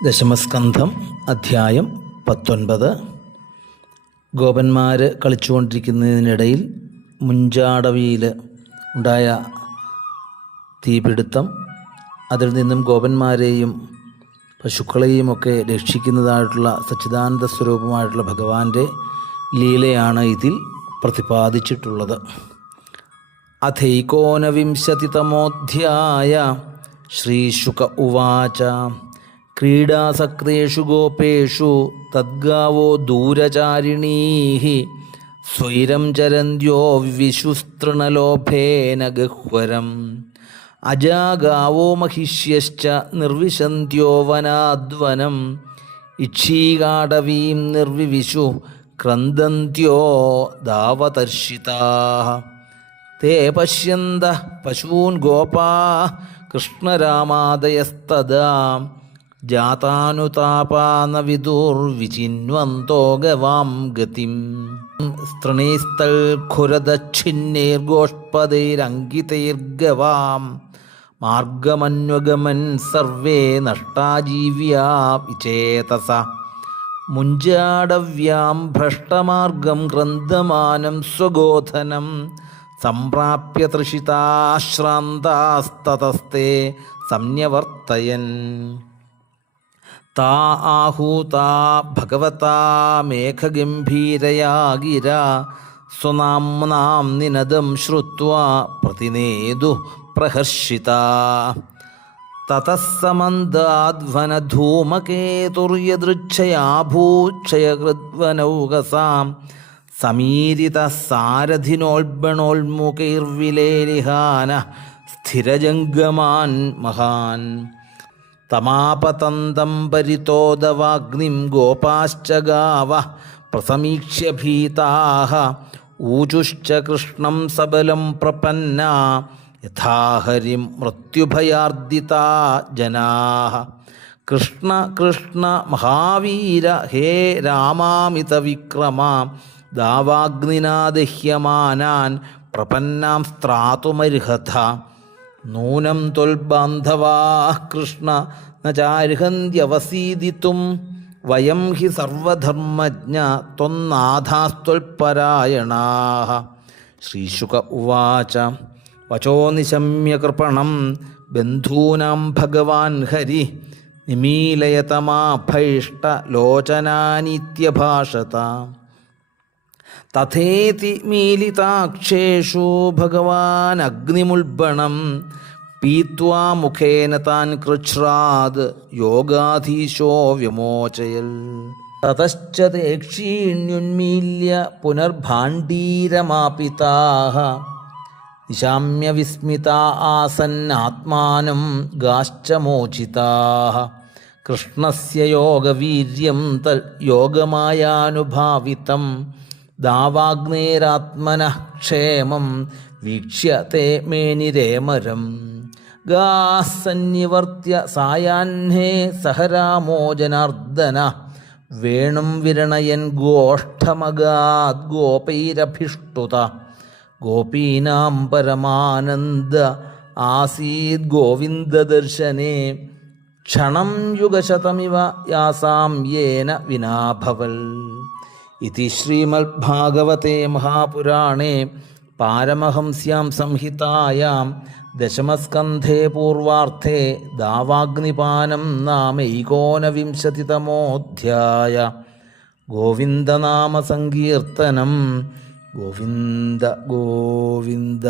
ദശമസ്കന്ധം അധ്യായം 19. ഗോപന്മാർ കളിച്ചുകൊണ്ടിരിക്കുന്നതിനിടയിൽ മുഞ്ചാടവിയിൽ ഉണ്ടായ തീപിടുത്തം, അതിൽ നിന്നും ഗോപന്മാരെയും പശുക്കളെയുമൊക്കെ രക്ഷിക്കുന്നതായിട്ടുള്ള സച്ചിദാനന്ദ സ്വരൂപമായിട്ടുള്ള ഭഗവാന്റെ ലീലയാണ് ഇതിൽ പ്രതിപാദിച്ചിട്ടുള്ളത്. അഥൈകോനവിംശതിതമോധ്യായ ശ്രീശുക ഉവാച ക്രീഡാസക്തേഷു ഗോപേഷു തദ്ഗാവോ ദൂരചാരിണീഃ സ്വൈരം ചരന്ത്യോ വിശുസ്തൃണലോഭേന ഗഹ്വരം അജാഗാവോ മഹിഷ്യശ്ച നിർവിശന്ത്യോ വനാദ്വനം ഇക്ഷീകാടവീം നിർവിവിശു ക്രന്ദന്ത്യോ ധാവതർഷിതാഃ തേ പശ്യന്തഃ പശൂൻ ഗോപാഃ കൃഷ്ണരാമാദയസ്തദാ ജാതാനുതാപാന വിദുർവിചിന്വന്തോ ഗവാം ഗതിം സ്ത്രണീസ്ഥൽഖുരദച്ഛിന്നൈർഗോഷ്പദൈരങ്കിതൈർഗവാം മാർഗമന്വഗമൻ സർവേ നഷ്ടാജീവ്യാ വിചേതസ മുഞ്ചാടവ്യാം ഭ്രഷ്ടമാർഗം ക്രന്ദമാനം സ്വഗോധനം സംപ്രാപ്യ തൃഷിതാശ്രാന്താസ്തതസ്തേ സംന്യവർത്തയൻ താ ആഹൂതാ ഭഗവതാ മേഘഗംഭീരയാ ഗിരാ സ്വനാംനാം നിനദം ശ്രുത്വാ പ്രതിനേദു പ്രഹർഷിതാ തതഃ സമന്താധ്വനധൂമകേതുര്യദൃച്ഛയാഭൂക്ഷയകൃദ്വനൗകസാം സമീരിതസാരഥിനോൽബണോൽമുഖൈർവിലേലിഹാന സ്ഥിരജംഗമാൻ മഹാൻ തമാപതന്തം പരിതോദവാഗ്നിം ഗോപാശ്ച ഗാവഃ പ്രസമീക്ഷ്യ ഭീതാഃ ഊചുശ്ച കൃഷ്ണം സബലം പ്രപന്നാ യഥാ ഹരിം മൃത്യുഭയാർദിതാ ജനാഃ കൃഷ്ണ കൃഷ്ണ മഹാവീര ഹേ രാമാമിത വിക്രമ ദാവാഗ്നിനാ ദഹ്യമാനാൻ പ്രപന്നാം സ്ത്രാതുമർഹത നൂനം ത്വൽബാന്ധവാഃ കൃഷ്ണ ന ചാർഹന്ത്യവസീദിതും വയം ഹി സർവധർമ്മജ്ഞ ത്വന്നാഥാസ്ത്വൽപരായണാഃ. ശ്രീശുക ഉവാച വചോ നിശമ്യ കൃപണം ബന്ധൂനാം ഭഗവാൻ ഹരി നിമീലയതമാഭൈഷ്ടലോചനാനിത്യഭാഷത തഥേതി മീലിതാക്ഷേഷു ഭഗവാൻ അഗ്നിമുൾബണം പീത്വാ മുഖേന താൻ കൃച്ഛ്രാദ് യോഗാധീശോ വ്യമോചയൽ തതശ്ച തേ ക്ഷീണ്യുന്മീല്യ പുനർഭാണ്ഡീരമാപിതാഃ നിശാമ്യ വിസ്മിതാ ആസന്നാത്മാനം ഗാശ്ച മോചിതാഃ കൃഷ്ണസ്യ യോഗവീര്യം തൽ യോഗമായാനുഭാവിതം ദാവാഗ്നേരാത്മനഃ ക്ഷേമം വീക്ഷ്യ തേ മേനിരേമരം ഗാഃ സന്നിവർത്തിയ സായാഹ്നേ സഹ രാമോ ജനാർദ്ദന വേണും വിരണയൻ ഗോഷ്ഠമഗാദ് ഗോപൈരഭിഷ്ടുത ഗോപീനാം പരമാനന്ദ ആസീദ് ഗോവിന്ദദർശനേ ക്ഷണം യുഗശതമിവ യാസാം യേന വിനാഭവൽ. ഇതി ശ്രീമദ്ഭാഗവതേ മഹാപുരാണേ പാരമഹംസ്യാം സംഹിതായാം ദശമസ്കന്ധേ പൂർവാർത്ഥേ ദാവാഗ്നിപാനം നാമൈകോനവിംശതിതമോധ്യായ. ഗോവിന്ദനാമസങ്കീർത്തനം. ഗോവിന്ദ ഗോവിന്ദ.